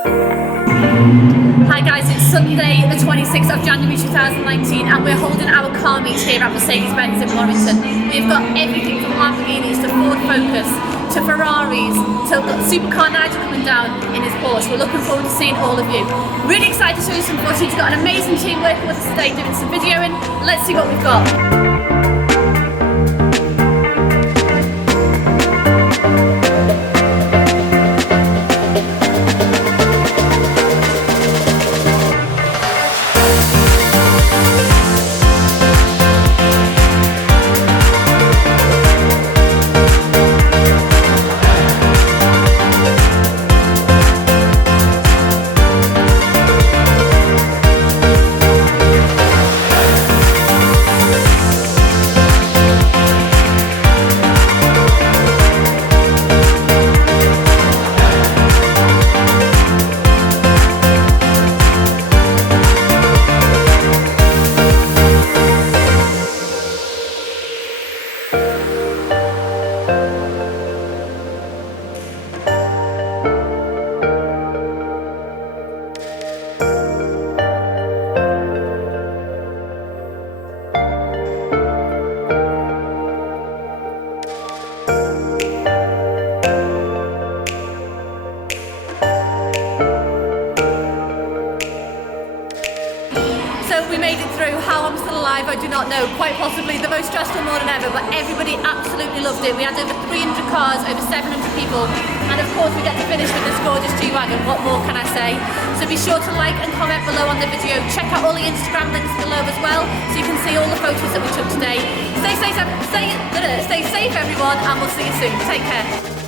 Hi guys, it's Sunday the 26th of January 2019 and we're holding our car meet here at Mercedes Benz of Warrington. We've got everything from Lamborghinis to Ford Focus to Ferraris to Supercar Nigel coming down in his Porsche. We're looking forward to seeing all of you. Really excited to show you some footage. We've got an amazing team working with us today doing some videoing. Let's see what we've got. We made it through. How I'm still alive, I do not know. Quite possibly the most stressful morning ever, but everybody absolutely loved it. We had over 300 cars, over 700 people, and of course we get to finish with this gorgeous G-Wagon. What more can I say? So be sure to like and comment below on the video. Check out all the Instagram links below as well, so you can see all the photos that we took today. Stay safe everyone, and we'll see you soon. Take care.